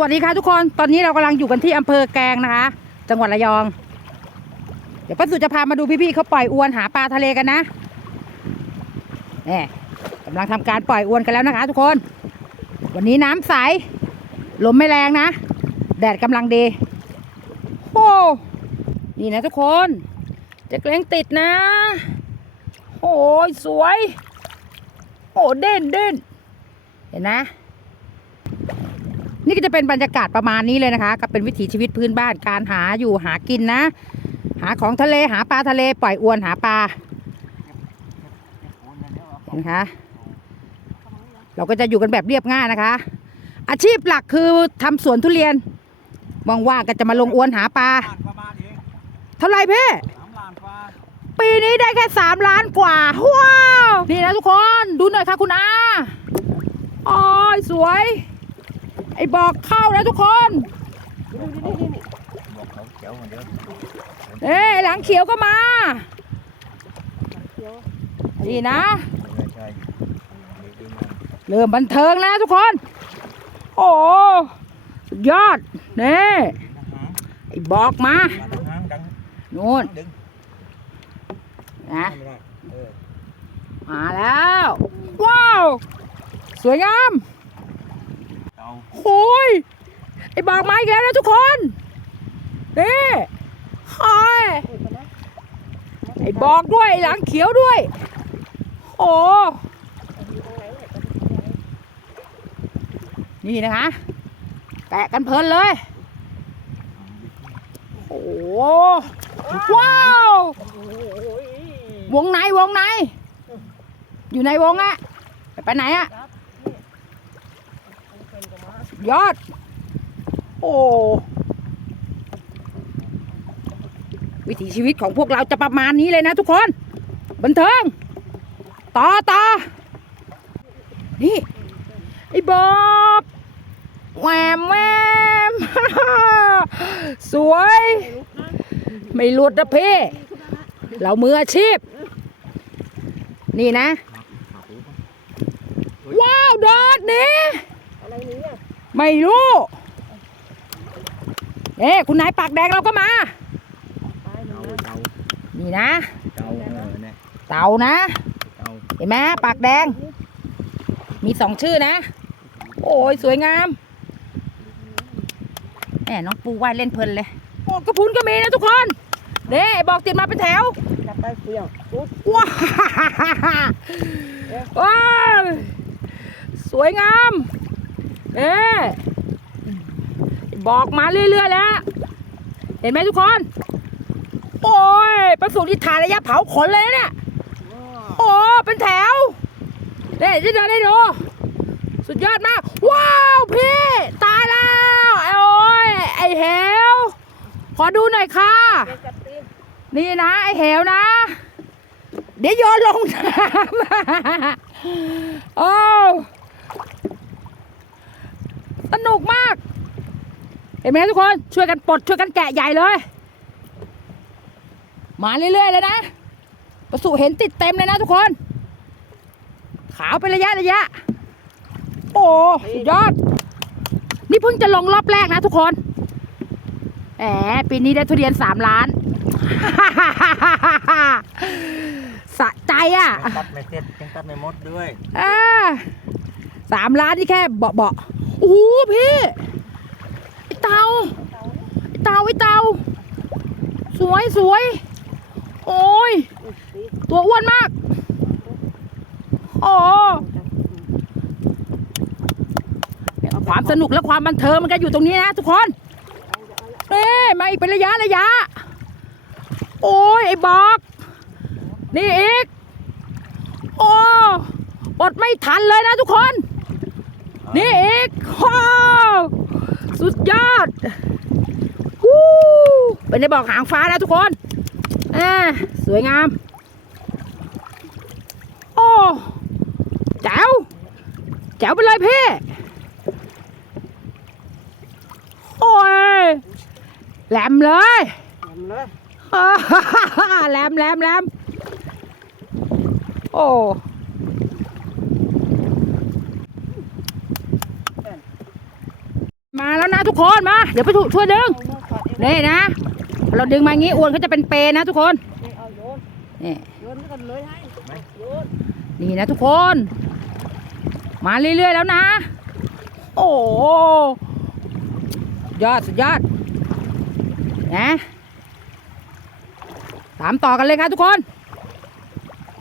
วัสดีค่ะทุกคนตอนนี้เรากำลังอยู่กันที่อำเภอแกงนะคะ จังหวัดระยอง เดี๋ยวป้าสุจะพามาดูพี่ๆเขาปล่อยอวนหาปลาทะเลกันนะนี่กำลังทำการปล่อยอวนกันแล้วนะคะ ทุกคน วันนี้น้ำใสลมไม่แรงนะ แดดกำลังดีโอ้นี่นะทุกคนจะเกรงติดนะโอ้ยสวย โอ้เด่นเด่นเห็นนะ นี่ก็จะเป็นบรรยากาศประมาณนี้เลยนะคะ ก็เป็นวิถีชีวิตพื้นบ้านการหาอยู่หากินนะ หาของทะเลหาปลาทะเลปล่อยอวนหาปลาเห็นไหมคะเราก็จะอยู่กันแบบเรียบง่ายนะคะ อาชีพหลักคือทำสวนทุเรียนว่างๆก็จะมาลงอวนหาปลาเท่าไรเพ่สามล้านกว่าปีนี้ได้แค่สามล้านกว่าว้าวนี่นะทุกคนดูหน่อยค่ะคุณอาอ๋อยสวย ไอ้บอกเข้านะทุกคนบอกเขาเขียวเหมือนเดิมเอ้ยหลังเขียวก็มา นี่นะ ใช่ใช่ดีดีมากเริ่มบันเทิงแล้วทุกคน โอ้สุดยอดนี่นะฮะไอ้บอกมามาดังหางดังนู่นดึงนะไม่ได้เออ มาแล้ว ว้าว สวยงามเตา โอ้ยไอ้บอกมาอีกแล้วนะทุกคนนี่คอยไอ้บอกด้วยไอ้หลังเขียวด้วย โอ้นี่นะคะแตะกันเพลินเลย โอ้โหว้าว วงในวงในอยู่ในวงอะไปไปไหนอะ ยอด โอ้ วิถีชีวิตของพวกเราจะประมาณนี้เลยนะทุกคน บันเทิง ต่อต่อนี่ ไอ้บอบแหวมแหวมสวย ไม่หลุดนะเพ่เรามืออาชีพ นี่นะ ว้าวโดดนี่ ไม่รู้ เอ๊ะคุณนายปากแดงเราก็มา เตาเตานี่นะ เตาเออเนี่ยเต่านะ เตาเห็นไหมปากแดง มีสองชื่อนะ โอ้ยสวยงามแหมน้องปูว่ายเล่นเพลินเลย โอ้กระพุนก็มีนะทุกคนเด้บอกติดมาเป็นแถวจับไปเปรี้ยวปุ๊บว้าวว้าวสวยงาม เอ๊ะบอกมาเรื่อยๆแล้ว เห็นไหมทุกคน โอ้ยประสูติฐานระยะเผาขนเลยนะเนี่ยโอ้เป็นแถวเด้จะเดินได้ดูสุดยอดมาก ว้าวพี่ ตายแล้วไอ้โอ้ยไอ้เหวขอดูหน่อยค่ะเด็กกับตีนนี่นะ ไอ้เหวนะ เดี๋ยวโยนลงน้ำโอ้ส นุกมาก เห็นไหมทุกคนช่วยกันปลดช่วยกันแกะใหญ่เลย มาเรื่อยๆเลยนะประสุเห็นติดเต็มเลยนะทุกคน ขาวเป็นระยะระยะ โอ้สุดยอด นี่เพิ่งจะลงรอบแรกนะทุกคน แหมปีนี้ได้ทุเรียนสามล้าน สะใจอะยังตัดไม่เสร็จยังตัดไม่หมดด้วยอ่าสามล้านนี่แค่เบาเบาๆ โอ้โหพี่ไอเตาไอเตาไอเตาสวยสวยโอ้ย ตัวอ้วนมากโอ้ความสนุกและความบันเทิงมันก็อยู่ตรงนี้นะทุกคนเอ้มาอีกเป็นระยะระยะ โอ้ยไอ้บอก นี่อีก โอ้อดไม่ทันเลยนะทุกคน นี่อีกว้าวสุดยอดฮู้เป็นในบอกหางฟ้านะทุกคนอ่าสวยงาม โอ้แจ๋วแจ๋วไปเลยพี่ โอ้ยแหลมเลยทำเลยแหลมแหลมแหลมโอ้ ทุกคนมา เดี๋ยวไปถูช่วยดึงนี่นะ เราดึงมาย่างงี้อวนเขาจะเป็นเปรนะทุกคนนี่เอายนนี่ยนกันเลยให้ยนนี่นะทุกคน มาเรื่อยๆแล้วนะ โอ้ยอดสุดยอดนะตามต่อกันเลยครับทุกคน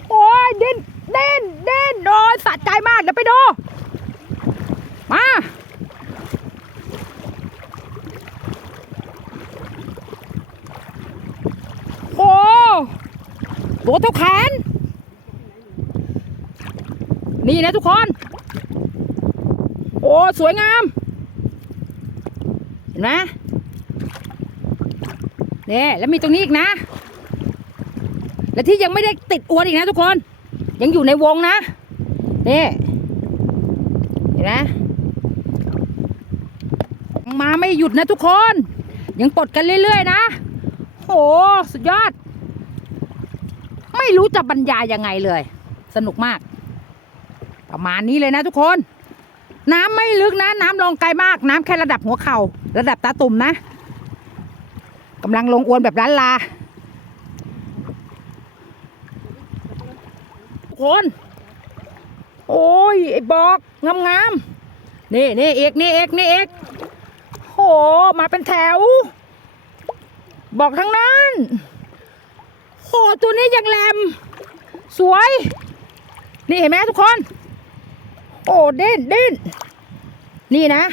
โอ้ยดินเด่นเด่นโอ้ยสะใจมากเดี๋ยวไปดู มา โอ้ ตัวเท่าแขน นี่นะทุกคน โอ้ สวยงาม เห็นไหมเนี่ยแล้วมีตรงนี้อีกนะ และที่ยังไม่ได้ติดอวนอีกนะทุกคน ยังอยู่ในวงนะนี่เห็นไหมมาไม่หยุดนะทุกคน ยังปลดกันเรื่อยๆนะ โห สุดยอด ไม่รู้จะบรรยายยังไงเลย สนุกมาก ประมาณนี้เลยนะทุกคน น้ำไม่ลึกนะ น้ำลงไกลมาก น้ำแค่ระดับหัวเข่าระดับตาตุ่มนะกำลังลงอวนแบบล้านลาทุกคน โอ้ยไอ้บอกงามงามๆนี่นี่เอกนี่เอกนี่เอกโหมาเป็นแถว บอกทั้งนั้น หตัวนี้ยังแหลมสวย นี่เห็นไหมทุกคน โอ้เด่นเด่นนี่นะ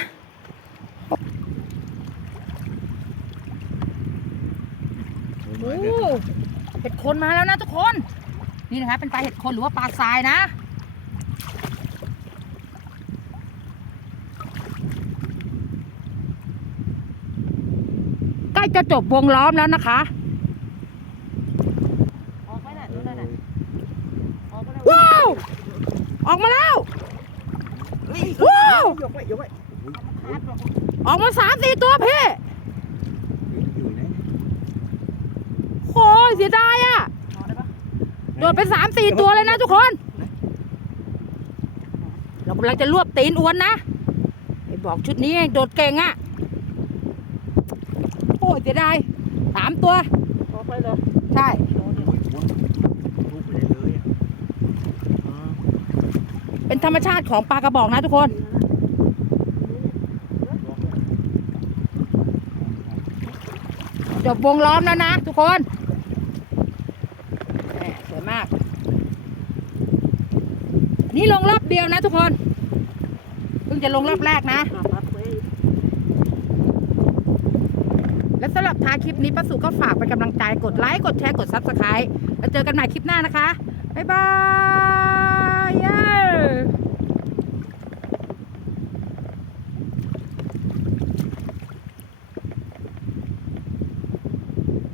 โอ้เห็ดโคนมาแล้วนะทุกคน นี่นะคะเป็นปลาเห็ดโคนหรือว่าปลาทรายนะใกล้จะจบวงล้อมแล้วนะคะ ออกไปน่ะดูนั่นน่ะออกไปน่ะ ว้าว ออกมาแล้วเฮ้ยว้าวยกไว้ยกไว้ขาดหรอกออกมาสามสี่ตัวพี่อยู่ไหนโอ้ยเสียดายอะเอาได้ปะโดดไปสามสี่ตัวเลยนะทุกคน เรากำลังจะรวบตีนอ้วนนะไอ้บอกชุดนี้โดดเก่งอะโอ้ยเสียดายสามตัวออกไปเลยใช่ โยนดิ โอ้ยโอ้ยทุบไปเลยเลยอะอืม เป็น ธรรมชาติของปลากระบอกนะทุกคน จบวงล้อมแล้วนะทุกคนแหม่สวยมาก นี่ลงรอบเดียวนะทุกคน เพิ่งจะลงรอบแรกนะอะปัดไว้และสำหรับท้ายคลิปนี้ป้าสุก็ฝากเป็นกำลังใจกดไลค์ กดแชร์ กดซับสไครต์แล้วเจอกันใหม่คลิปหน้านะคะ บ๊ายบาย เย้